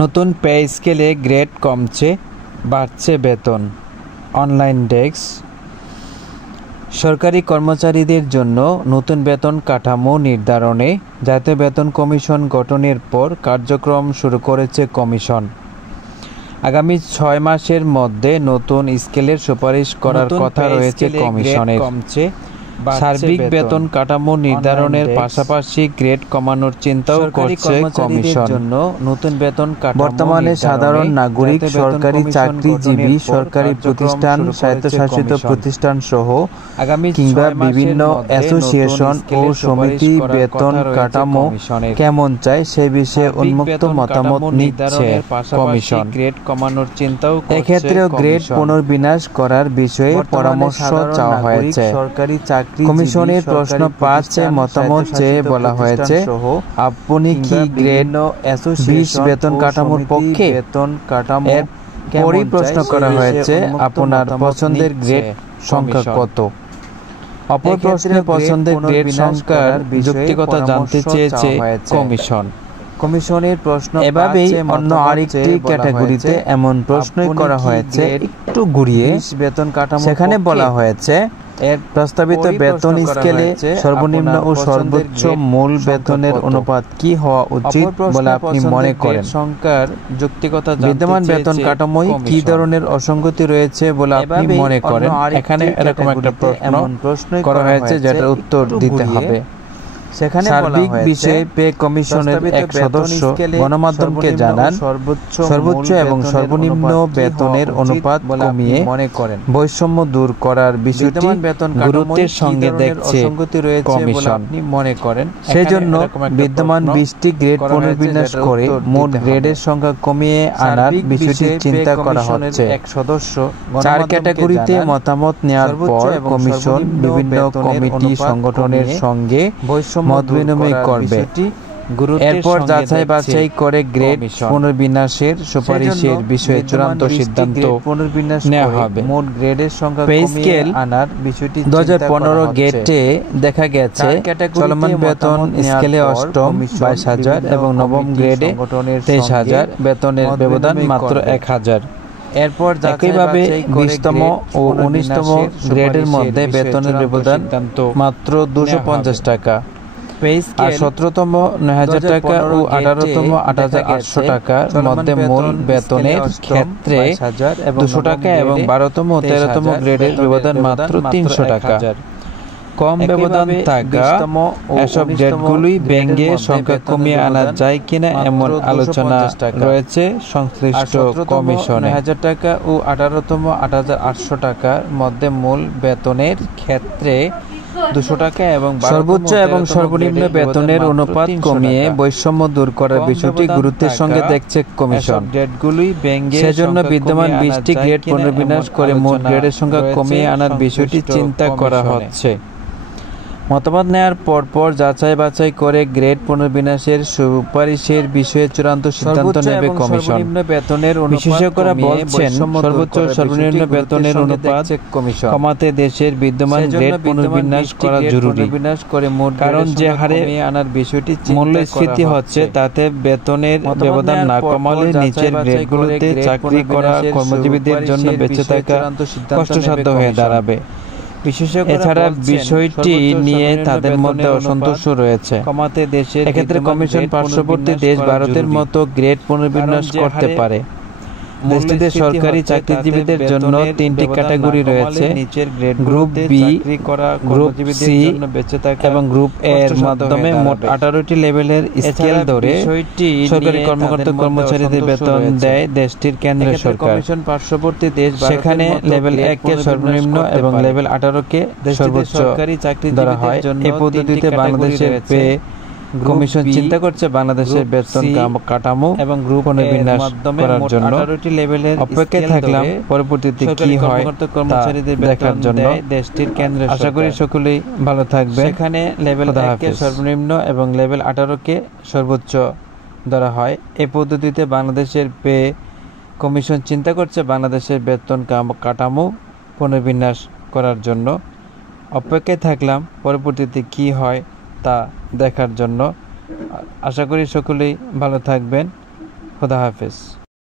নতুন পে স্কেলে গ্রেড কমছে, বাড়ছে বেতন। Online desk. সরকারি কর্মচারীদের জন্য নতুন বেতন কাঠামো নির্ধারণে জাতীয় বেতন কমিশন গঠনের পর কার্যক্রম শুরু করেছে কমিশন। আগামী 6 মাসের মধ্যে নতুন স্কেলের সুপারিশ করার কথা রয়েছে কমিশনের। সার্বিক বেতন কাঠামো নির্ধারণের পাশাপাশি গ্রেড কমানোর চিন্তাও করছে কমিশন। নতুন বেতন বর্তমানে সাধারণ নাগরিক, সরকারি চাকরিজীবী, সরকারি প্রতিষ্ঠান, স্বায়ত্তশাসিত প্রতিষ্ঠান সহ কিংবা বিভিন্ন অ্যাসোসিয়েশন ও সমিতি বেতন কাঠামো কেমন চায় সে বিষয়ে উন্মুক্ত মতামত নিচ্ছে কমিশন। গ্রেড কমানোর চিন্তাও এক্ষেত্রেও গ্রেড পুনর্বিন্যাস করার বিষয়ে পরামর্শ চাওয়া হয়েছে। সরকারি কমিশনের প্রশ্ন 5 মতামত চেয়ে বলা হয়েছে, আপনি কি গ্রেড 20 বেতন কাঠামোর পক্ষে? এরপরই প্রশ্ন করা হয়েছে, আপনার পছন্দের গ্রেড সংখ্যা কত? অপর প্রশ্নে পছন্দের গ্রেড সংখ্যার যৌক্তিকতা জানতে চেয়েছে কমিশন। কমিশনের প্রশ্ন এভাবেই অন্য আরেকটি ক্যাটাগরিতে এমন প্রশ্নই করা হয়েছে একটু ঘুরিয়ে বেতন কাঠামো। সেখানে বলা হয়েছে, এর প্রস্তাবিত বেতন স্কেলে সর্বনিম্ন ও সর্বোচ্চ মূল বেতনের অনুপাত কি হওয়া উচিত বলে আপনি মনে করেন? সংখ্যার যৌক্তিকতা বিদ্যমান বেতন কাঠামোয় কি ধরনের অসঙ্গতি রয়েছে বলে আপনি মনে করেন? এখানে এরকম একটা প্রশ্ন করা হয়েছে যেটার উত্তর দিতে হবে। সেখানে সার্বিক বিষয়ে পে কমিশনের এক সদস্য গণমাধ্যমকে জানান, সর্বোচ্চ এবং সর্বনিম্ন বেতনের অনুপাত কমিয়ে বৈষম্য দূর করার বিষয়টি গুরুত্বের সঙ্গে দেখছে কমিশন। মনে করেন সেজন্য বিদ্যমান 20টি গ্রেড পুনর্বিন্যাস করে মোট গ্রেডের সংখ্যা কমিয়ে আনার বিষয়টি চিন্তা করা হচ্ছে। এক সদস্য 4 ক্যাটাগরিতে মতামত নেওয়ার পর কমিশন বিভিন্ন কমিটি সংগঠনের সঙ্গে মত বিনিময় করবে। এরপর যাচাই বাছাই করে গ্রেড পুনর্বিন্যাসের সুপারিশের বিষয়ে চূড়ান্ত সিদ্ধান্ত নেওয়া হবে। মোট গ্রেডের সংখ্যা পে স্কেল আনার বিষয়টি 2015 গেটে দেখা গেছে চলমান বেতন স্কেলে অষ্টম 22,000 এবং নবম গ্রেডে 23,000, বেতনের ব্যবধান মাত্র 1,000। এরপর একইভাবে 20তম ও 19তম গ্রেডের মধ্যে বেতনের ব্যবধান মাত্র 250 টাকা। আর 17তম 9,000 টাকা ও 18তম 8,800 টাকার মধ্যে মূল বেতনের ক্ষেত্রে 200 টাকা এবং 12তম ও 13তম গ্রেডের ব্যবধান মাত্র 300 টাকা। কম ব্যবধান থাকা এসব গ্রেডগুলোই ভেঙে সংখ্যা কমিয়ে আনা যায় কিনা এমন আলোচনা রয়েছে সংশ্লিষ্ট কমিশনে। 9,000 টাকা ও 18তম 8,800 টাকার মধ্যে মূল বেতনের ক্ষেত্রে 200 টাকা এবং সর্বোচ্চ এবং সর্বনিম্ন বেতনের অনুপাত কমিয়ে বৈষম্য দূর করার বিষয়টি গুরুত্বের সঙ্গে দেখছে কমিশন। সেজন্য বিদ্যমান 20টি গ্রেড পুনর্বিন্যাস করে মোট গ্রেডের সংখ্যা কমিয়ে আনার বিষয়টি চিন্তা করা হচ্ছে। মতামত নেওয়ার পরপর যাচাই বাছাই করে গ্রেড পুনর্বিন্যাসের সুপারিশের বিষয়ে চূড়ান্ত সিদ্ধান্ত নেবে কমিশন। বিশেষজ্ঞরা বলছেন, সর্বোচ্চ সর্বনিম্ন বেতনের অনুপাত কমাতে দেশের বিদ্যমান গ্রেড পুনর্বিন্যাস করা জরুরি। কারণ যে হারে মূল্যস্ফীতি হচ্ছে তাতে বেতনের ব্যবধান না কমালে নিচের গ্রেডগুলোতে চাকরি করা কর্মজীবীদের জন্য বেঁচে থাকা কষ্টসাধ্য হয়ে দাঁড়াবে। এছাড়া বিষয়টি নিয়ে তাদের মধ্যে অসন্তোষ রয়েছে। এক্ষেত্রে কমিশন পার্শ্ববর্তী দেশ ভারতের মতো গ্রেড পুনর্বিন্যাস করতে পারে। দেশটিতে সরকারি চাকরিজীবীদের জন্য 3টি ক্যাটাগরি রয়েছে, গ্রুপ বি, গ্রুপ সি এবং গ্রুপ এ এর মাধ্যমে মোট 18টি লেভেলের স্কেল ধরে সরকারি কর্মকর্তা কর্মচারীদের বেতন দেয় দেশটির কেন্দ্রীয় সরকার। সেখানে লেভেল 1 কে সর্বনিম্ন এবং লেভেল 18 কে সর্বোচ্চ ধরা হয়। এই পদ্ধতিতে বাংলাদেশের পে কমিশন চিন্তা করছে বাংলাদেশের বেতন কাঠামো এবং গ্রুপ পুনর্বিন্যাস করার জন্য। অপেক্ষায় থাকলাম পরবর্তীতে কি হয় কর্মচারীদের দেখার জন্য। দেশটির কেন্দ্রে আশা করি সকলেই ভালো থাকবে। সেখানে লেভেল 1 কে সর্বনিম্ন এবং লেভেল 18 কে সর্বোচ্চ ধরা হয়। এই পদ্ধতিতে বাংলাদেশের পে কমিশন চিন্তা করছে বাংলাদেশের বেতন কাঠামো পুনর্বিন্যাস করার জন্য। অপেক্ষায় থাকলাম পরবর্তীতে কি হয় তা দেখার জন্য। আশা করি সকলেই ভালো থাকবেন। খোদা হাফেজ।